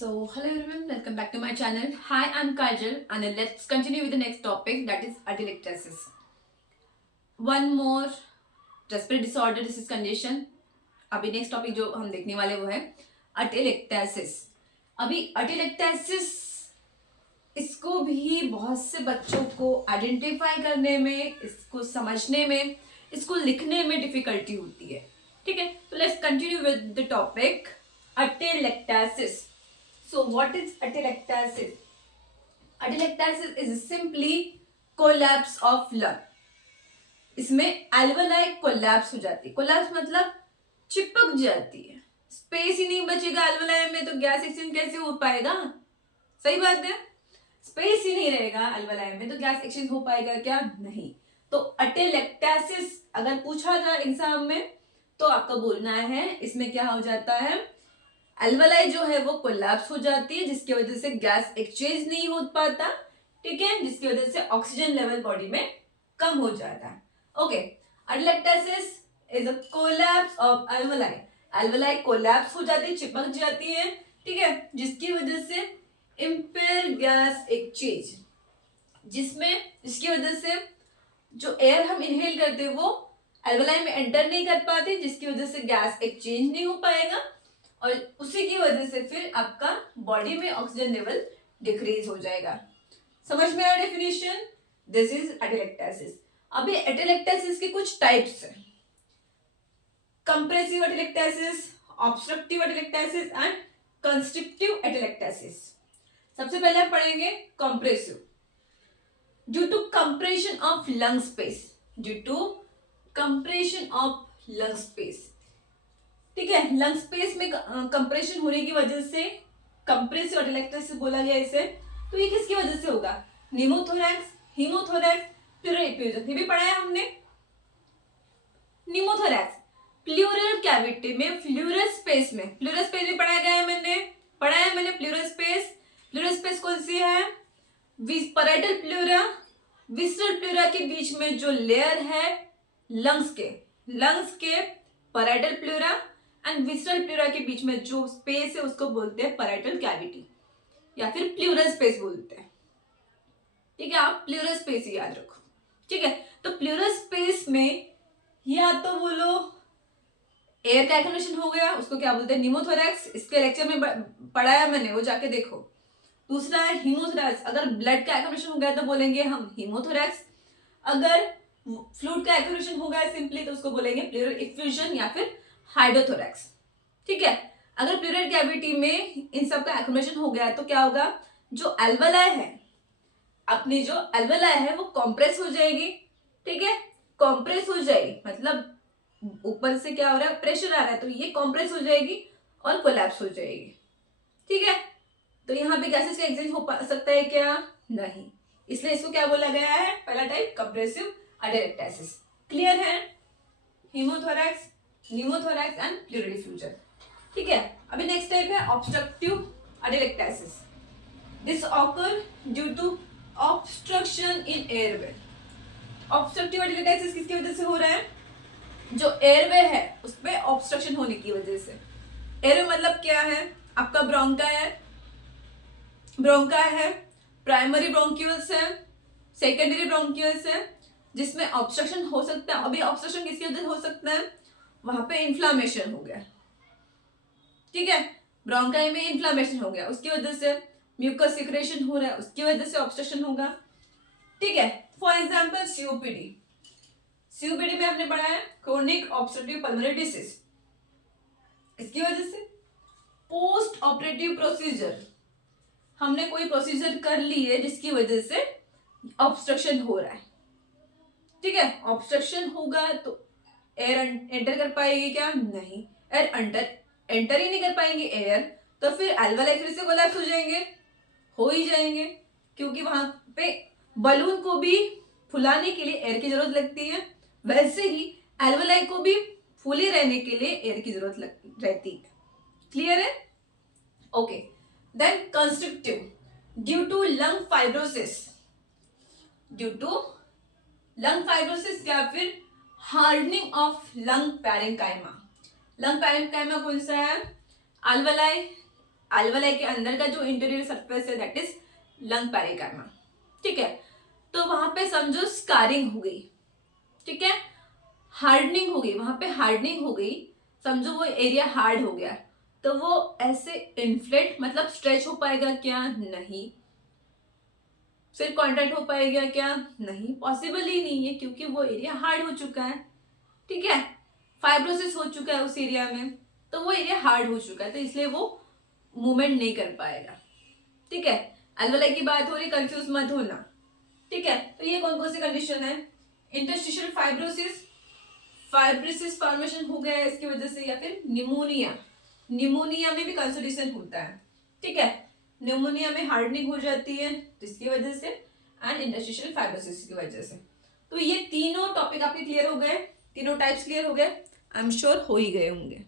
Hello everyone, welcome back to my channel. Hi, I'm Kajal, and let's continue with the next topic, that is atelectasis. One more respiratory disorder disease condition. अभी next topic जो हम देखने वाले वो है अटेलेक्टेसिस. अभी अटेलेक्टेसिस इसको भी बहुत से बच्चों को आइडेंटिफाई करने में, इसको समझने में, इसको लिखने में डिफिकल्टी होती है. ठीक है, तो let's continue with the topic atelectasis. So what is atelectasis? Atelectasis is simply collapse of lung. इसमें alveoli कोलैप्स हो जाती है. कोलैप्स मतलब चिपक जाती है, स्पेस ही नहीं बचेगा alveoli में, तो गैस एक्सचेंज कैसे हो पाएगा? सही बात है, स्पेस ही नहीं रहेगा alveoli में तो गैस एक्सचेंज हो पाएगा क्या? नहीं. तो अटेलेक्टासिस अगर पूछा जाए एग्जाम में तो आपको बोलना है इसमें क्या हो जाता है, एल्वेलाई जो है वो कोलैप्स हो जाती है, जिसकी वजह से गैस एक्सचेंज नहीं हो पाता. ठीक है, जिसकी वजह से ऑक्सीजन लेवल बॉडी में कम हो जाता है. Okay, atelectasis is a collapse of alveoli. Alveoli collapse हो जाती है, चिपक जाती है. ठीक है, जिसकी वजह से इंपेयर गैस एक्सचेंज, जिसकी वजह से जो एयर हम इनहेल करते हैं वो एल्वेलाई में एंटर नहीं कर पाते, जिसकी वजह से गैस एक्सचेंज नहीं हो पाएगा और उसी की वजह से फिर आपका बॉडी में ऑक्सीजन लेवल डिक्रीज हो जाएगा. समझ में आया डेफिनेशन? This is अटेलेक्टासिस. अभी अटेलेक्टासिस के कुछ टाइप्स हैं, compressive atelectasis, obstructive atelectasis and constrictive atelectasis. सबसे पहले हम पढ़ेंगे compressive. Due to compression of lung space, due to compression of lung space. ठीक है, लंग स्पेस में कंप्रेशन होने की वजह से कंप्रेसिव अटेलेक्टासिस बोला गया इसे. तो ये किसकी वजह से होगा? निमोथोरैक्स, हीमोथोरैक्स, प्लूरल एफ्यूजन, ये भी पढ़ा है हमने. निमोथोरैक्स प्लूरल कैविटी में, फ्लूरल स्पेस में, फ्लूरल स्पेस भी पढ़ाया गया है, पढ़ा है मैंने प्लूरल स्पेस. प्लूरल स्पेस कौन सी है? पैराइटल प्लूरा, विसरल प्लूरा के बीच में जो लेयर है लंग्स के parietal pleura and visceral pleura के बीच में जो स्पेस है उसको बोलते हैं पैराइटल कैविटी या फिर प्लूरल स्पेस बोलते हैं. ठीक है, आप प्लूरल स्पेस ही याद रखो. ठीक है, तो प्लूरल स्पेस में या तो बोलो एयर का एक्सपेंशन हो गया, उसको क्या बोलते हैं? निमोथोरैक्स. इसके लेक्चर में पढ़ाया मैंने, वो जाके देखो. दूसरा है हीमोथोरैक्स, अगर ब्लड का एक्सपेंशन हो गया तो बोलेंगे हम हीमोथोरैक्स. अगर फ्लूइड का एक्सपेंशन हो गया सिंपली तो उसको बोलेंगे प्लूरल इफ्यूजन या फिर हाइड्रोथोरैक्स. ठीक है, अगर प्लूरल कैविटी में इन सब का एक्सपेंशन हो गया तो क्या होगा? जो एल्वेलाई है, अपनी जो एल्वेलाई है वो कॉम्प्रेस हो जाएगी. ठीक है, कॉम्प्रेस हो जाएगी मतलब ऊपर से क्या हो रहा है? प्रेशर आ रहा है, तो ये कॉम्प्रेस हो जाएगी और कोलैप्स हो जाएगी. ठीक है, तो यहाँ पे गैसेस का एक्सचेंज हो सकता है क्या? नहीं. इसलिए इसको क्या बोला गया है? पहला टाइप कंप्रेसिव अटेलेक्टासिस. क्लियर है? Hemothorax, pneumothorax and pleural diffusion. ठीक है, अभी नेक्स्ट टाइप है obstructive atelectasis. This occur due to obstruction in airway. Obstructive atelectasis किसकी वजह से हो रहा है? जो एयरवे है उसमें ऑब्स्ट्रक्शन होने की वजह से. एयरवे मतलब क्या है? आपका ब्रोंका है, प्राइमरी ब्रोंक्यूल्स है, सेकेंडरी ब्रोंक्यूल्स है, जिसमें ऑब्स्ट्रक्शन हो सकता है. अभी ऑब्स्ट्रक्शन किसकी वजह से हो सकता है? वहां पे इन्फ्लामेशन हो गया. ठीक है, ब्रोंकाई में इन्फ्लामेशन हो गया, उसकी वजह से म्यूकस सिक्रेशन हो रहा है, उसकी वजह से ऑब्स्ट्रक्शन होगा. ठीक है, फॉर एग्जांपल सीओपीडी में आपने पढ़ा है क्रोनिक ऑब्स्ट्रक्टिव पल्मोनरी डिसीज. इसकी वजह से पोस्ट ऑपरेटिव प्रोसीजर, हमने कोई प्रोसीजर कर ली है जिसकी वजह से ऑब्स्ट्रक्शन हो रहा है. ठीक है, ऑब्स्ट्रक्शन होगा तो एयर एंटर कर पाएगी क्या? नहीं. एयर एंटर ही नहीं कर पाएंगे एयर, तो फिर एल्वेलाई फिर से कोलैप्स हो ही जाएंगे, क्योंकि वहां पे बलून को भी फुलाने के लिए एयर की जरूरत लगती है, वैसे ही एल्वेलाई को भी फूले रहने के लिए एयर की जरूरत रहती है. क्लियर है? Okay, then constrictive, due to lung fibrosis या फिर hardening of lung parenchyma. Lung parenchyma कौन सा है? alveoli alveoli के अंदर का जो इंटीरियर सरफेस है दैट इज लंग पैरेकाइमा, ठीक है। तो वहां पे समझो स्कारिंग हो गई, ठीक है, हार्डनिंग हो गई, वहां पे हार्डनिंग हो गई, समझो वो एरिया हार्ड हो गया, तो वो ऐसे इन्फ्लेट मतलब स्ट्रेच हो पाएगा क्या? नहीं। फिर कॉन्ट्रैक्ट हो पाएगा क्या? नहीं, पॉसिबल ही नहीं है, क्योंकि वो एरिया हार्ड हो चुका है, ठीक है, फाइब्रोसिस हो चुका है उस एरिया में, तो वो एरिया हार्ड हो चुका है, तो इसलिए वो मूवमेंट नहीं कर पाएगा, ठीक है। एल्वेलाई की बात हो रही, कंफ्यूज मत होना, ठीक है। तो ये कौन कौन सी कंडीशन है? इंटरस्टिशियल फाइब्रोसिस, फाइब्रोसिस फॉर्मेशन हो गया है इसकी वजह से, या फिर निमोनिया, निमोनिया में भी कंसोलिडेशन होता है, ठीक है, निमोनिया में हार्डनिंग हो जाती है जिसकी वजह से, एंड इंटरस्टिशियल फाइब्रोसिस की वजह से। तो ये तीनों टॉपिक आपके क्लियर हो गए, तीनों टाइप्स क्लियर हो गए, आई एम श्योर हो ही गए होंगे।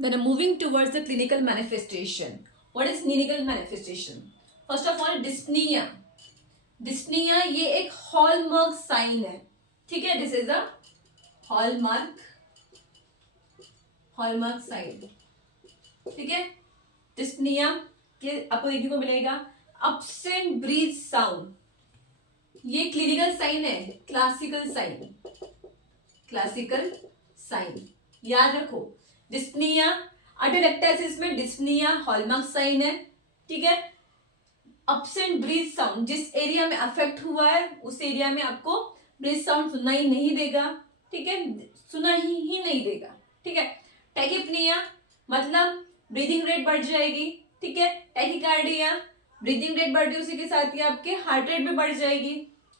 Then moving towards the clinical manifestation. What is clinical manifestation? First of all, dyspnea. Dyspnea ये एक हॉलमार्क साइन है, ठीक है, this is a hallmark sign, ठीक है। डिस्पनिया ये आपको देखने को मिलेगा। अब्सेंट ब्रीथ साउंड, ये क्लिनिकल साइन है, क्लासिकल साइन, क्लासिकल साइन याद रखो। डिस्पनिया, अटेलेक्टासिस में डिस्पनिया हॉलमार्क साइन है, ठीक है। अब्सेंट ब्रीथ साउंड, जिस एरिया में अफेक्ट हुआ है उस एरिया में आपको ब्रीथ साउंड सुनाई नहीं देगा, ठीक है, सुना ही नहीं देगा, ठीक है। टैकिप्निया मतलब ब्रीदिंग रेट बढ़ जाएगी, ठीक है। टैकिकार्डिया, ब्रीदिंग रेट बढ़ रही, उसी के साथ ही आपके हार्ट रेट भी बढ़ जाएगी,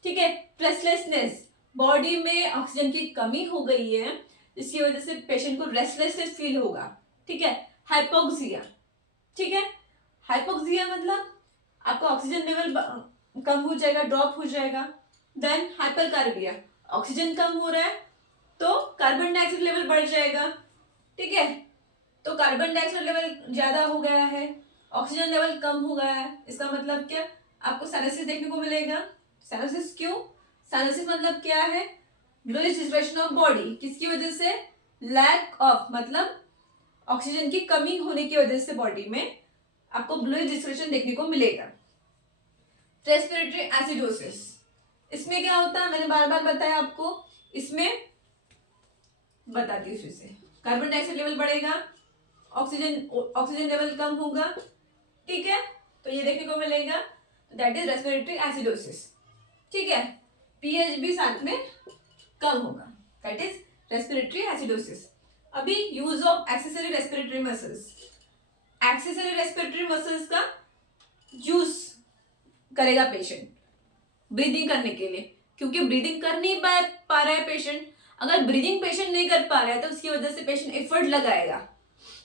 ठीक है। रेस्टलेसनेस, बॉडी में ऑक्सीजन की कमी हो गई है जिसकी वजह से पेशेंट को रेस्टलेसनेस फील होगा, ठीक है। हाइपोक्सिया, ठीक है, हाइपोक्सिया मतलब आपका ऑक्सीजन लेवल कम हो जाएगा, ड्रॉप हो जाएगा। देन हाइपरकार्बिया, ऑक्सीजन कम हो रहा है तो कार्बन डाइऑक्साइड लेवल बढ़ जाएगा, ठीक है। तो कार्बन डाइऑक्साइड लेवल ज्यादा हो गया है, ऑक्सीजन लेवल कम हो गया है, इसका मतलब क्या? आपको साइनसिस देखने को मिलेगा। साइनसिस क्यों? साइनसिस मतलब क्या है? ग्लोइश डिस्ट्रक्शन ऑफ बॉडी, किसकी वजह से? लैक ऑफ मतलब ऑक्सीजन की कमी होने की वजह से बॉडी में आपको ब्लूइश डिस्ट्रक्शन देखने को मिलेगा। रेस्पिरेटरी एसिडोसिस, इसमें क्या होता है? मैंने बार बार बताया आपको, इसमें बताती हूँ फिर से। कार्बन डाइऑक्साइड लेवल बढ़ेगा, ऑक्सीजन लेवल कम होगा, ठीक है, तो ये देखने को मिलेगा, दैट इज रेस्पिरेटरी एसिडोसिस, ठीक है। पीएच भी साथ में कम होगा, दैट इज रेस्पिरेटरी एसिडोसिस। अभी use of accessory respiratory muscles, accessory respiratory muscles का यूज करेगा पेशेंट ब्रीदिंग करने के लिए, क्योंकि ब्रीदिंग कर नहीं पा रहा है पेशेंट। अगर ब्रीदिंग पेशेंट नहीं कर पा रहा है तो उसकी वजह से पेशेंट एफर्ट लगाएगा,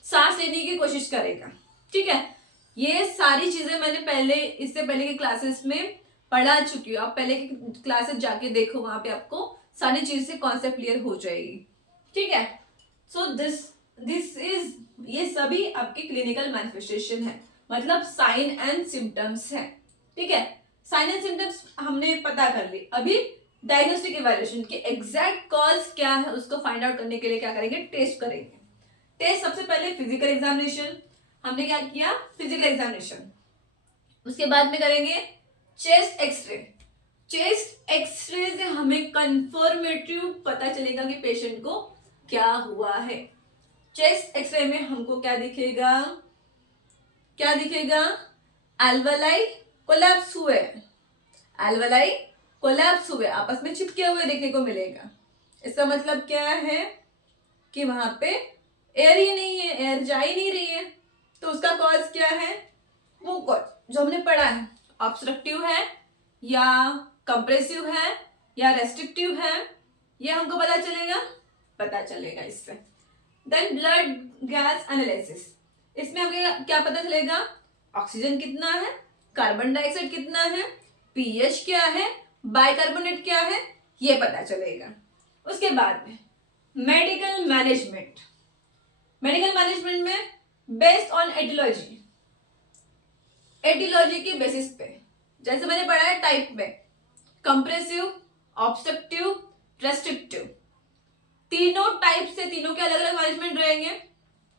सांस लेने की कोशिश करेगा, ठीक है। ये सारी चीजें मैंने इससे पहले के क्लासेस में पढ़ा चुकी हूँ, आप पहले की क्लासेस जाके देखो, वहां पे आपको सारी चीज से कॉन्सेप्ट क्लियर हो जाएगी, ठीक है। सो दिस इज, ये सभी आपके क्लिनिकल मैनिफेस्टेशन है, मतलब साइन एंड सिम्टम्स है, ठीक है। साइन एंड सिम्टम्स हमने पता कर ली। अभी डायग्नोस्टिक इवैल्यूएशन की एग्जैक्ट कॉज क्या है उसको फाइंड आउट करने के लिए क्या करेंगे? टेस्ट करेंगे। टेस्ट सबसे पहले फिजिकल एग्जामिनेशन, हमने क्या किया? Physical examination. उसके बाद में करेंगे चेस्ट एक्सरे। चेस्ट एक्सरे से हमें कंफर्मेटिव पता चलेगा कि पेशेंट को क्या हुआ है। चेस्ट एक्सरे में हमको क्या दिखेगा? क्या दिखेगा? एल्वेलाई कोलैप्स हुए, एल्वेलाई कोलैप्स हुए, आपस में चिपके हुए देखने को मिलेगा। इसका मतलब क्या है? कि वहां पे एयर ही नहीं है, एयर जा ही नहीं रही है। तो उसका कॉज क्या है? वो कॉज जो हमने पढ़ा है, ऑब्स्ट्रक्टिव है या कंप्रेसिव है या रेस्ट्रिक्टिव है, ये हमको पता चलेगा इससे। देन ब्लड गैस एनालिसिस, इसमें हमें क्या पता चलेगा? ऑक्सीजन कितना है, कार्बन डाइऑक्साइड कितना है, पीएच क्या है, बाइकार्बोनेट क्या है, ये पता चलेगा। उसके बाद में मेडिकल मैनेजमेंट, मेडिकल मैनेजमेंट में बेस्ड ऑन एटियोलॉजी, एटियोलॉजी के बेसिस पे, जैसे मैंने पढ़ा है टाइप में, कंप्रेसिव, ऑब्स्ट्रक्टिव, रेस्ट्रिक्टिव, तीनों टाइप से तीनों के अलग अलग मैनेजमेंट रहेंगे,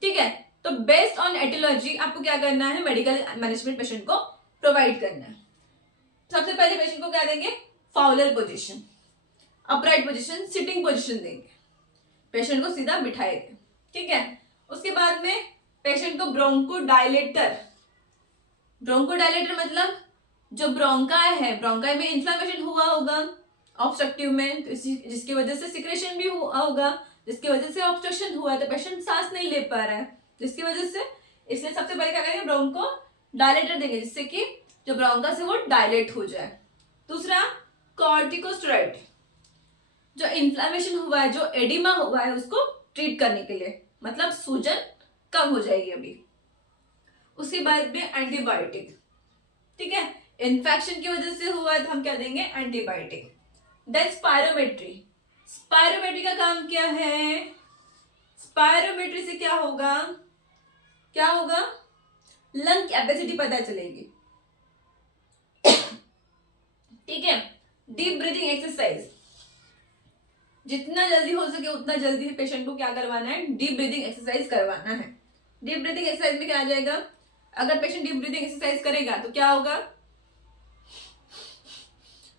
ठीक है। तो बेस्ड ऑन एटियोलॉजी आपको क्या करना है, मेडिकल मैनेजमेंट पेशेंट को प्रोवाइड करना है। सबसे पहले पेशेंट को क्या देंगे, Fowler position, upright position, sitting position देंगे, पेशेंट को सीधा बिठाएंगे, ठीक है। उसके बाद में पेशेंट को ब्रोंकोडायलेटर, ब्रोंकोडायलेटर मतलब जो ब्रोंकाई है, ब्रोंकाई में इन्फ्लेमेशन हुआ होगा ऑब्स्ट्रक्टिव में, जिसकी वजह से सिक्रेशन भी हुआ होगा, जिसकी वजह से ऑब्स्ट्रक्शन हुआ है तो पेशेंट सांस नहीं ले पा रहा है, जिसकी वजह से, इसलिए सबसे पहले क्या करेंगे, ब्रोंकोडायलेटर देंगे जिससे कि जो ब्रोंका से वो डायलेट हो जाए। दूसरा कॉर्टिकोस्टेरॉइड, जो इन्फ्लेमेशन हुआ है, जो एडिमा हुआ है उसको ट्रीट करने के लिए, मतलब सूजन कम हो जाएगी अभी। उसके बाद में एंटीबायोटिक, ठीक है, इन्फेक्शन की वजह से हुआ है तो हम क्या देंगे, एंटीबायोटिक। देन स्पायरोमेट्री, स्पायरोमेट्री का काम क्या है, स्पायरोमेट्री से क्या होगा, क्या होगा, लंग कैपेसिटी पता चलेगी, ठीक है। डीप ब्रीथिंग एक्सरसाइज, जितना जल्दी हो सके उतना जल्दी पेशेंट को क्या करवाना है, डीप ब्रीथिंग एक्सरसाइज करवाना है। डीप ब्रीथिंग एक्सरसाइज में क्या आ जाएगा, अगर पेशेंट डीप ब्रीथिंग एक्सरसाइज करेगा तो क्या होगा,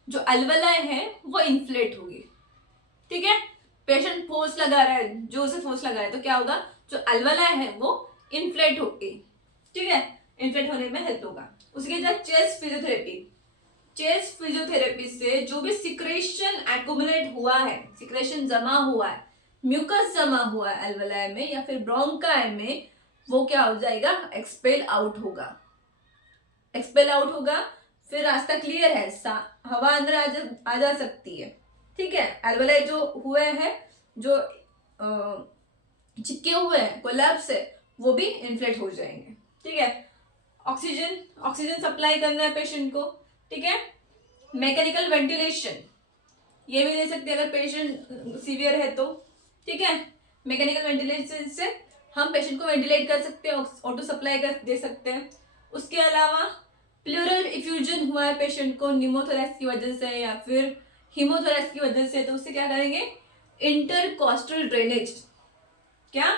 जो अल्वलाई है वो इन्फ्लेट होगी, ठीक है। पेशेंट फोर्स लगा रहा है, जोर से फोर्स लगा रहा है तो क्या होगा, जो अल्वलाई है वो इन्फ्लेट होगी, ठीक है, इन्फ्लेट होने में हेल्प होगा। उसके बाद चेस्ट फिजियोथेरेपी, चेस्ट फिजियोथेरेपी से जो भी सिक्रेशन एक्युमुलेट हुआ है, सिक्रेशन जमा हुआ है, म्यूकस जमा हुआ है अल्वलाई में या फिर ब्रोंकाई में, वो क्या हो जाएगा, एक्सपेल आउट होगा, एक्सपेल आउट होगा। फिर रास्ता क्लियर है, हवा अंदर आ जा सकती है, ठीक है। अल्वलाई जो हुए हैं, जो चिपके हुए हैं, कोलैप्स है, वो भी इन्फ्लेट हो जाएंगे, ठीक है। ऑक्सीजन, ऑक्सीजन सप्लाई करना है पेशेंट को, ठीक है। मैकेनिकल वेंटिलेशन, ये भी दे सकते हैं अगर पेशेंट सीवियर है तो, ठीक है। मैकेनिकल वेंटिलेशन से हम पेशेंट को वेंटिलेट कर सकते हैं, ऑटो सप्लाई कर दे सकते हैं। उसके अलावा प्लूरल इफ्यूजन हुआ है पेशेंट को निमोथोरैक्स की वजह से या फिर हीमोथोरैक्स की वजह से, तो उससे क्या करेंगे, इंटरकॉस्टल ड्रेनेज, क्या,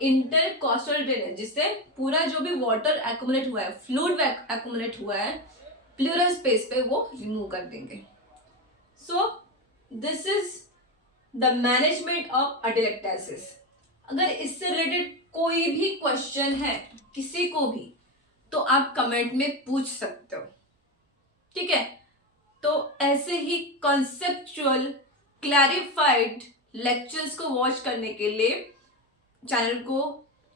इंटरकॉस्टल ड्रेनेज, जिससे पूरा जो भी वाटर एक्युमुलेट हुआ है, फ्लूइड एक्युमुलेट हुआ है प्लूरल स्पेस पे, वो रिमूव कर देंगे। So this is the management of atelectasis. अगर इससे रिलेटेड कोई भी क्वेश्चन है किसी को भी, तो आप कमेंट में पूछ सकते हो, ठीक है। तो ऐसे ही कॉन्सेप्चुअल क्लैरिफाइड लेक्चर्स को वॉच करने के लिए चैनल को,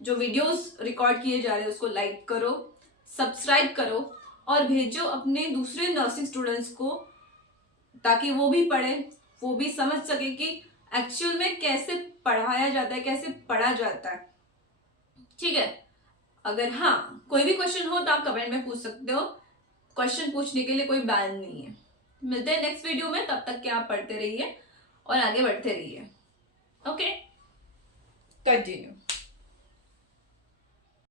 जो वीडियोस रिकॉर्ड किए जा रहे हैं उसको लाइक करो, सब्सक्राइब करो और भेजो अपने दूसरे नर्सिंग स्टूडेंट्स को, ताकि वो भी पढ़ें, वो भी समझ सके कि एक्चुअल में कैसे पढ़ाया जाता है, कैसे पढ़ा जाता है, ठीक है। अगर हाँ कोई भी क्वेश्चन हो तो आप कमेंट में पूछ सकते हो, क्वेश्चन पूछने के लिए कोई बैन नहीं है। मिलते हैं नेक्स्ट वीडियो में, तब तक के आप पढ़ते रहिए और आगे बढ़ते रहिए। Okay, continue.